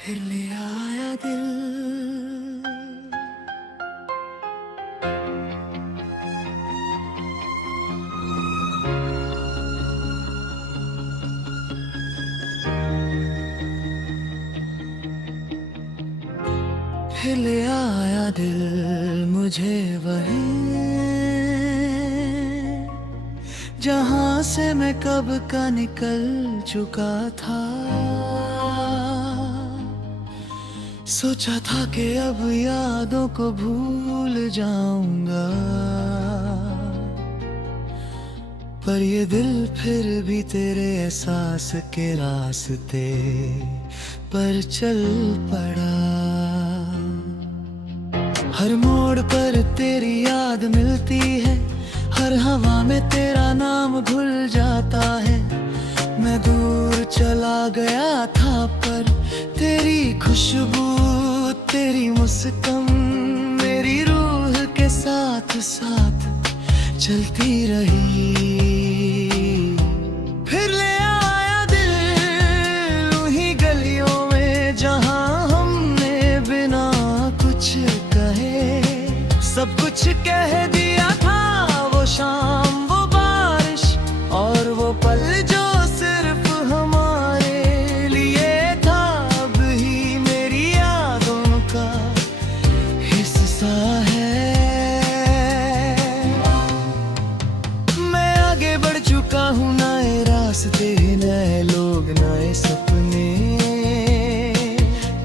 फिर ले आया दिल। फिर ले आया दिल मुझे वहीं, जहां से मैं कब का निकल चुका था। सोचा था कि अब यादों को भूल जाऊंगा, पर ये दिल फिर भी तेरे एहसास के रास्ते पर चल पड़ा। हर मोड़ पर तेरी याद मिलती है, हर हवा में तेरा नाम घुल जाता है। मैं दूर चला गया था पर तेरी खुशबू, तेरी मुस्कान मेरी रूह के साथ साथ चलती रही। फिर ले आया दिल उन्हीं गलियों में जहां हमने बिना कुछ कहे सब कुछ कह दिया था। वो शाम, वो बारिश और वो पल जो सिर्फ हमारे लिए था, अब ही मेरी यादों का हिस्सा है। मैं आगे बढ़ चुका हूँ, नए रास्ते, नए लोग, नए सपने,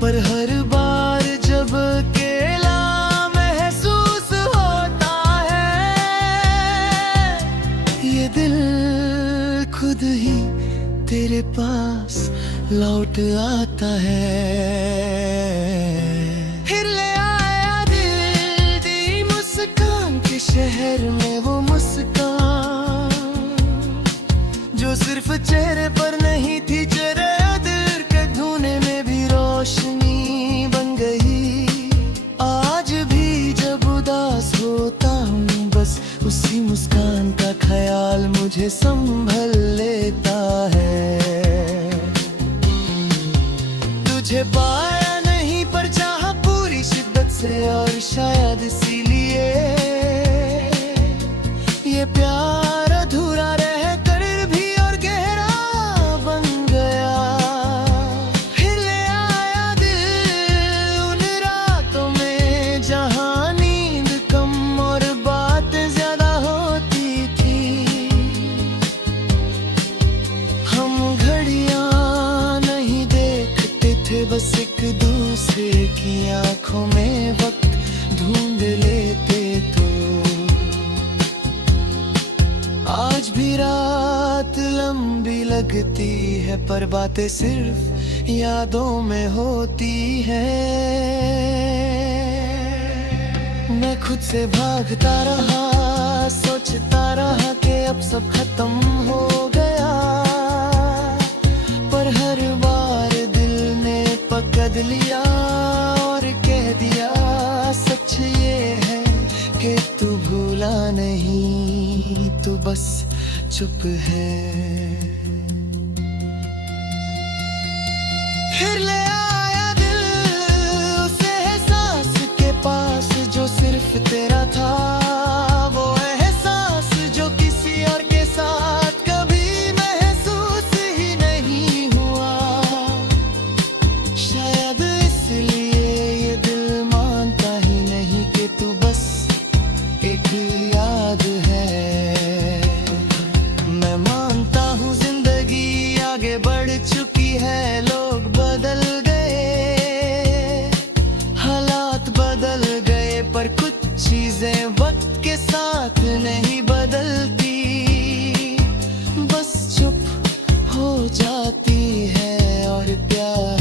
पर हर बार जब अकेला महसूस होता है, ये दिल खुद ही तेरे पास लौट आता है। फिर ले आया दिल तेरी मुस्कान के शहर में, वो मुस्कान जो सिर्फ चेहरे पर नहीं थी, चेहरे दिल के धुने में भी रोशनी बन गई। आज भी जब उदास होता हूँ, बस उसी मुस्कान का ख्याल मुझे संभल लेता है। तुझे पाया नहीं पर चाहा पूरी शिद्दत से, और शायद इसीलिए ये प्यार अधूरा रह कर भी और गहरा बन गया। फिर ले आया दिल उन रातों में जहां नींद कम और बातें ज्यादा होती थी। हम घड़ियां नहीं देखते थे, बस एक दूसरे की आंखों में वक्त ढूंढ लेते तो। आज भी रात लंबी लगती है, पर बातें सिर्फ यादों में होती हैं। मैं खुद से भागता रहा, सोचता रहा कि अब सब खत्म हो गया, पर हर बार दिल ने पकड़ लिया और कह दिया सच ये है कि तू भूला नहीं, तू बस चुप है। फिर ले आया दिल उस एहसास के पास जो सिर्फ तेरा था, वो एहसास जो किसी और के साथ कभी महसूस ही नहीं हुआ। शायद इसलिए ये दिल मानता ही नहीं कि तू बस एक याद है। मैं मानता हूँ जिंदगी आगे बढ़ चुकी है, लोग बदल गए, हालात बदल गए, पर कुछ चीजें वक्त के साथ नहीं बदलती, बस चुप हो जाती है। और प्यार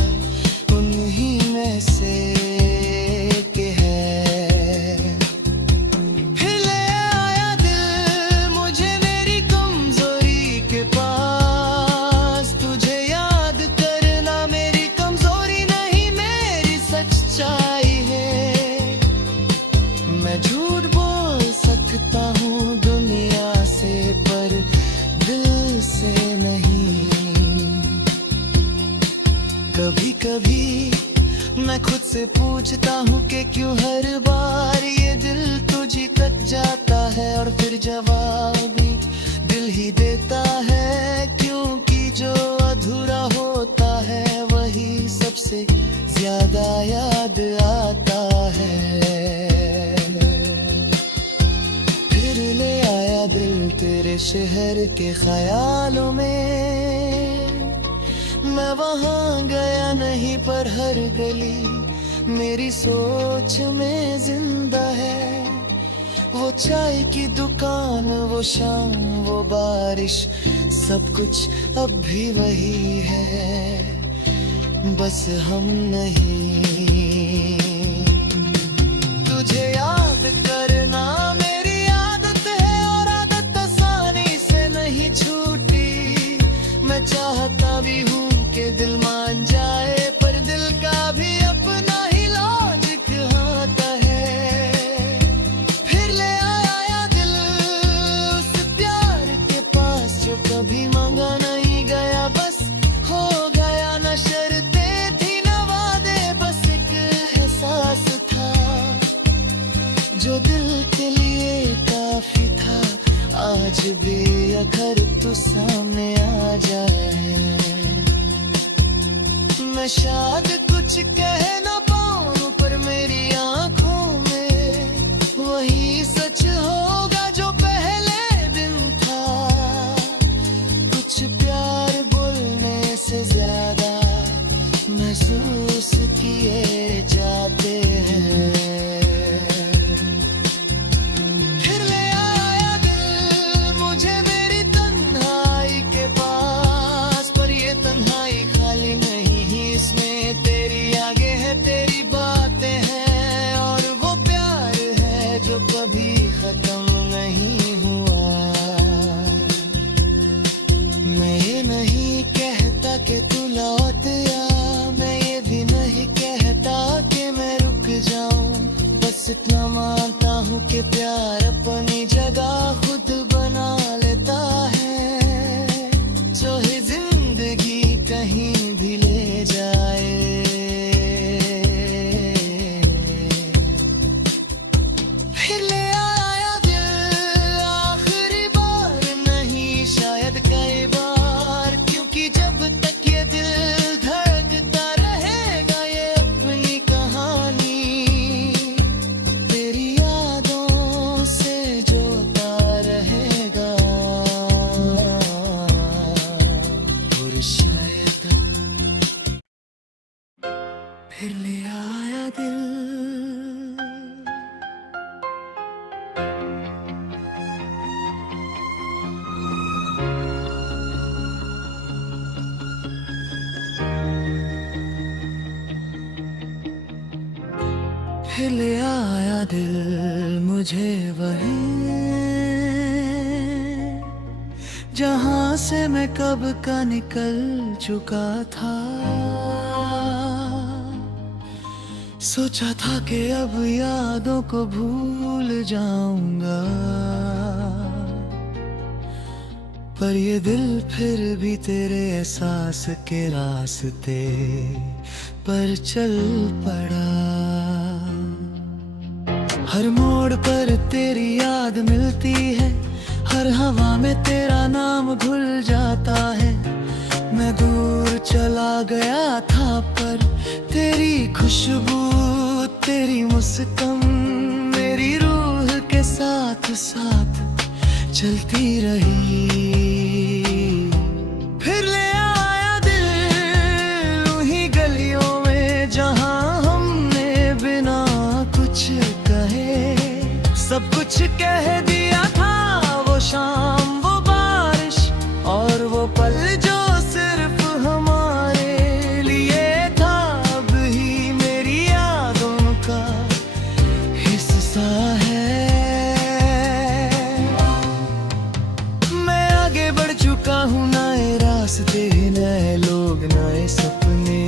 उन्हीं में से एक है। फिर ले आया दिल मुझे मेरी कमजोरी के पास, तुझे याद करना कभी कभी मैं खुद से पूछता हूँ कि क्यों हर बार ये दिल तुझी कट जाता है, और फिर जवाब भी दिल ही देता है, क्योंकि जो अधूरा होता है वही सबसे ज्यादा याद आता है। फिर ले आया दिल तेरे शहर के ख्यालों में, मैं वहाँ गया नहीं पर हर गली मेरी सोच में जिंदा है। वो चाय की दुकान, वो शाम, वो बारिश, सब कुछ अब भी वही है, बस हम नहीं। तुझे याद करना मेरी आदत है, और आदत आसानी से नहीं छूटी। मैं चाहता भी हूँ कि दिल मान जाए, पर दिल का भी अपना ही लॉजिक होता है। फिर ले आया दिल उस प्यार के पास जो कभी मांगा नहीं गया, बस हो गया न शर्ते थी न वादे, बस एक एहसास था जो दिल के लिए काफी था। आज भी अगर तू सामने आ जाए, मैं शायद कुछ कह ना पाऊं, पर मेरी आंखों में वही सच होगा जो पहले दिन था। कुछ प्यार बोलने से ज्यादा महसूस किए जाते हैं। फिर ले आया दिल मुझे मेरी तन्हाई के पास, पर ये तन्हाई खाली नहीं, इसमें तेरी आगे है, तेरी बातें हैं, और वो प्यार है जो कभी खत्म नहीं हुआ। मैं ये नहीं कहता कि तू लौट आ, मैं ये भी नहीं कहता कि मैं रुक जाऊं, बस इतना मानता हूँ कि प्यार अपनी जगह खुद बना लेता है, चाहे जिंदगी कहीं भी ले जाए। फिर ले आया दिल आखिरी बार नहीं, शायद कई बार, क्योंकि जब तक ये दिल धड़कता रहेगा ये अपनी कहानी तेरी यादों से जोता रहेगा। और शायद फिर ले आया दिल फिर ले आया दिल मुझे वहीं जहां से मैं कब का निकल चुका था। सोचा था कि अब यादों को भूल जाऊंगा, पर ये दिल फिर भी तेरे एहसास के रास्ते पर चल पड़ा। हर मोड़ पर तेरी याद मिलती है, हर हवा में तेरा नाम घुल जाता है। मैं दूर चला गया था पर तेरी खुशबू, तेरी मुस्कान मेरी रूह के साथ साथ चलती रही। फिर ले आया दिल उन्हीं गलियों में जहां हमने बिना कुछ कहे सब कुछ कह दिया था। वो शाम, वो बारिश और वो पल जो सिर्फ हमारे लिए था, अब ही मेरी यादों का हिस्सा है। मैं आगे बढ़ चुका हूँ, नए रास्ते, नए लोग, नए सपने,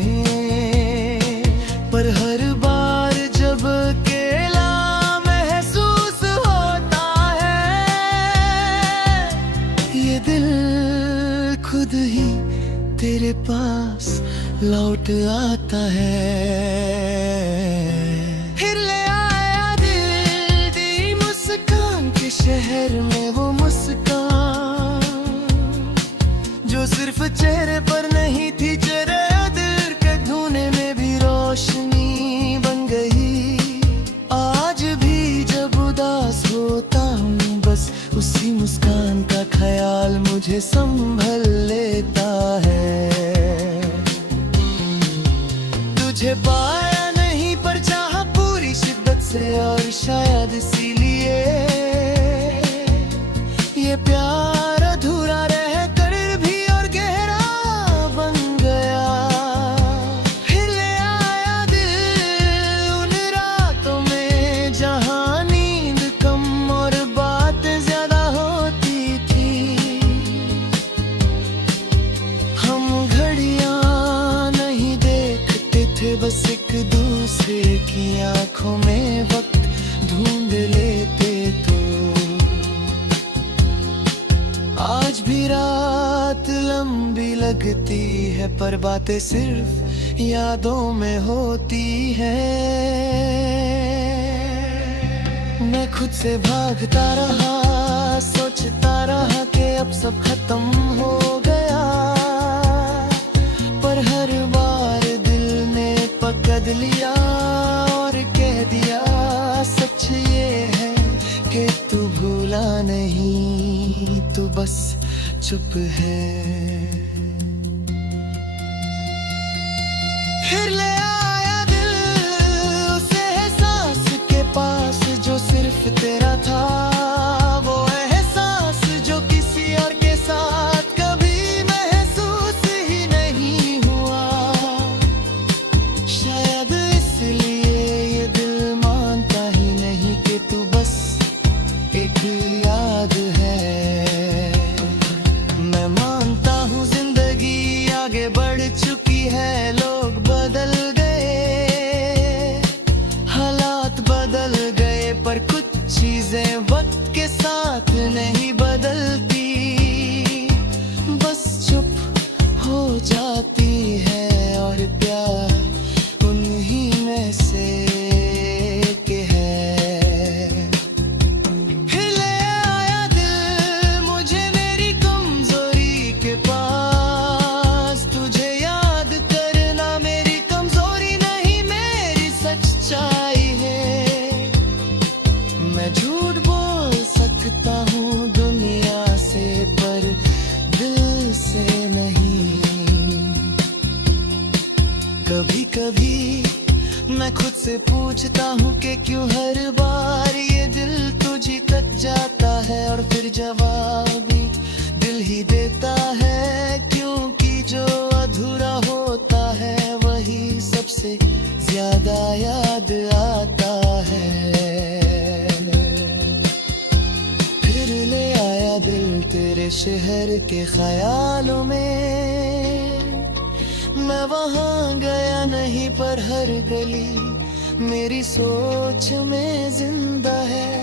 पर हर बार जब अकेला महसूस होता लौट आता है। फिर ले आया दिल दी मुस्कान के शहर में वो मुस्कान जो सिर्फ चेहरे पर नहीं थी, चेहरे दिल के धुने में भी रोशनी बन गई। आज भी जब उदास होता हूँ बस उसी मुस्कान का ख्याल मुझे संभल लेता है। तुझे पाया नहीं पर चाहा पूरी शिद्दत से, और शायद इसीलिए ये प्यार अधूरा रह कर भी और गहरा बन गया। फिर ले आया दिल उन रातों में जहां नींद कम और बातें ज्यादा होती थी। हम घड़ियां नहीं देखते थे, बस एक दूसरे की आंखों में वक्त ढूंढ लेते तो। आज भी रात लंबी लगती है पर बातें सिर्फ यादों में होती हैं। मैं खुद से भागता रहा, सोचता रहा कि अब सब खत्म हो गया, पर हर बार दिल ने पकड़ लिया और कह दिया सच ये है कि तू भूला नहीं, तू बस चुप है। फिर ले आया दिल उस एहसास के पास जो सिर्फ तेरा था, वो एहसास जो किसी और के साथ कभी महसूस ही नहीं हुआ। शायद इसलिए ये दिल मानता ही नहीं कि तू बस एक याद है। मैं मानता हूँ जिंदगी आगे बढ़ चुकी है, लोग बदल गए, हालात बदल गए, पर कुछ चीजें वक्त के साथ नहीं बदलती, बस चुप हो जाती है। और प्यार उन्हीं में से के है। फिर ले आया दिल मुझे मेरी कमजोरी के पास, तुझे याद करना मेरी कमजोरी नहीं मेरी सच्चाई है। मैं झूठ बोल सकता हूँ दुनिया से पर दिल से नहीं। कभी कभी मैं खुद से पूछता हूँ कि क्यों हर बार ये दिल तुझी तक जाता है, और फिर जवाब भी दिल ही देता है, क्योंकि जो अधूरा होता है वही सबसे ज्यादा याद आता है। फिर ले आया दिल तेरे शहर के ख्यालों में, मैं वहां गया नहीं पर हर गली मेरी सोच में जिंदा है।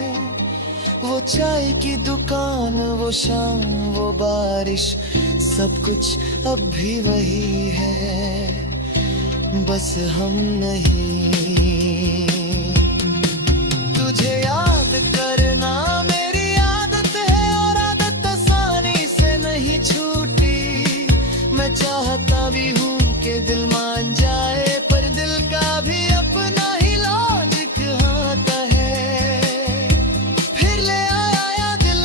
वो चाय की दुकान, वो शाम, वो बारिश, सब कुछ अब भी वही है, बस हम नहीं। तुझे याद करना मेरी आदत है और आदत आसानी से नहीं छूटी। मैं चाहता भी हूँ कि दिल मान जाए, पर दिल का भी अपना ही लॉजिक आता है। फिर ले आया दिल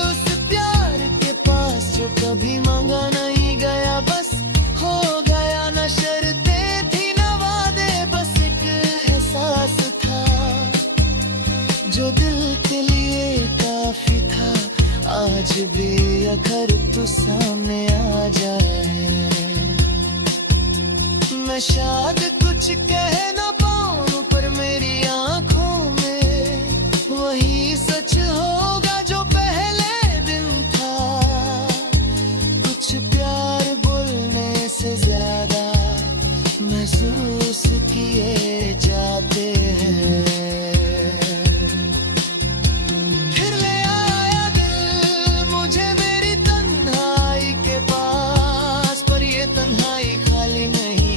उस प्यार के पास जो कभी मांगा नहीं गया, बस हो गया न शर्तें थी न वादे, बस एक एहसास था जो दिल के लिए काफी था। आज भी अगर तू सामने आ जाए, मैं शायद कुछ कह न पाऊं, पर मेरी आंखों में वही सच होगा जो पहले दिन था। कुछ प्यार बोलने से ज्यादा महसूस किए जाते हैं। फिर ले आया दिल मुझे मेरी तन्हाई के पास, पर ये तन्हाई खाली नहीं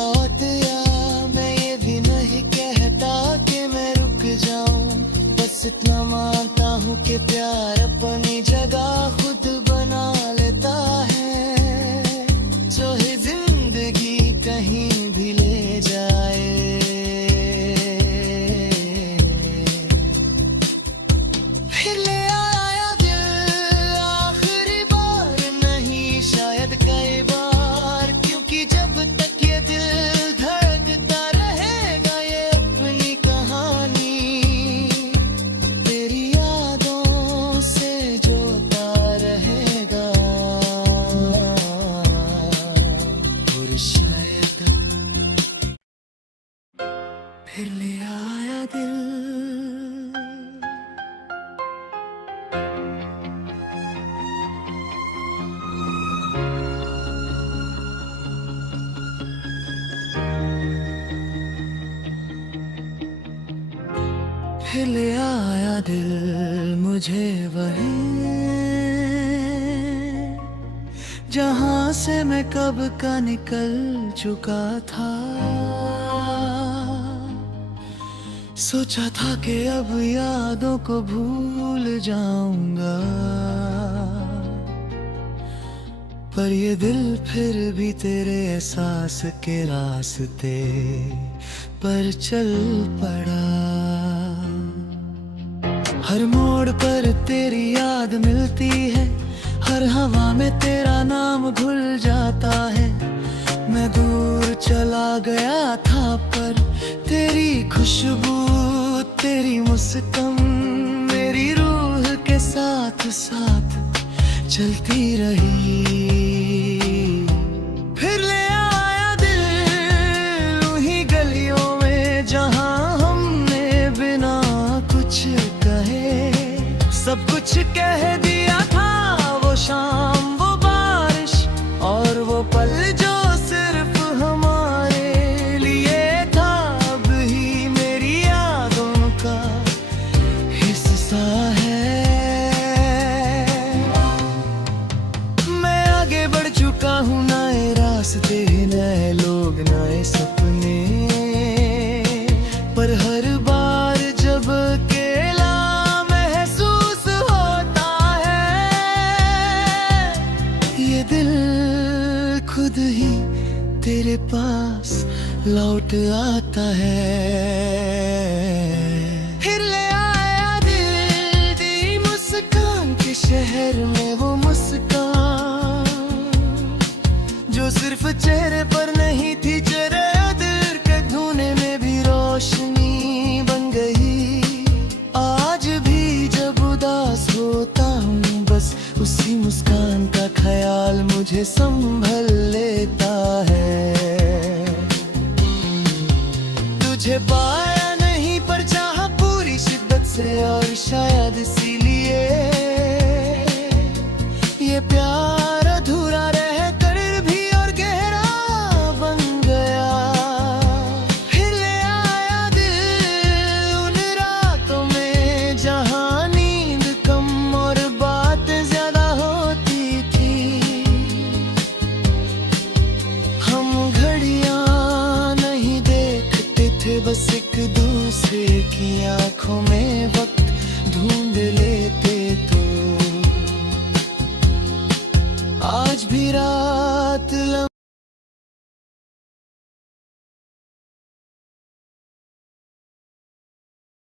लौट आ, मैं ये भी नहीं कहता कि मैं रुक जाऊं, बस इतना मानता हूँ कि प्यार अपनी जगह खुद बना लेता है, चाहे जिंदगी कहीं भी ले जाए। फिर ले आया दिल आखिरी बार, नहीं शायद कई बार, क्योंकि जब तक ये दिल धड़कता रहेगा ये अपनी कहानी तेरी यादों से जोता रहेगा। और शायद फिर ले आया दिल। फिर ले आया दिल मुझे वहीं, जहां से मैं कब का निकल चुका था। सोचा था कि अब यादों को भूल जाऊंगा, पर ये दिल फिर भी तेरे एहसास के रास्ते पर चल पड़ा। हर मोड़ पर तेरी याद मिलती है, हर हवा में तेरा नाम घुल जाता है। मैं दूर चला गया था पर तेरी खुशबू तेरी मुस्कान मेरी रूह के साथ साथ चलती रही। फिर ले आया दिल उन्हीं गलियों में जहां हमने बिना कुछ कहे सब कुछ कह दिया था। वो शाम वो बारिश और वो पल जो सिर्फ हमारे लिए था, अब ही मेरी यादों का हिस्सा है। मैं आगे बढ़ चुका हूँ, नए रास्ते नए लोग नए सपने, पर हर बार जब अकेला महसूस होता है, ये दिल खुद ही तेरे पास लौट आता है। फिर ले आया दिल दी मुस्कान के शहर में, वो मुस्कान जो सिर्फ चेहरे पर नहीं थी, चेहरे दिल के धुने में भी रोशनी बन गई। आज भी जब उदास होता हूँ, बस उसी मुस्कान का ख्याल मुझे संभल लेता है। तुझे पाया नहीं पर चाहा पूरी शिद्दत से, और शायद इसीलिए ये प्यार अधूरा रह कर भी और गहरा बन गया। फिर ले आया दिल उन रातों में जहां नींद कम और बातें ज्यादा होती थी। हम घड़ियां नहीं देखते थे, बस एक दूसरे की आंखों में वक्त ढूंढ लेते तो। आज भी रात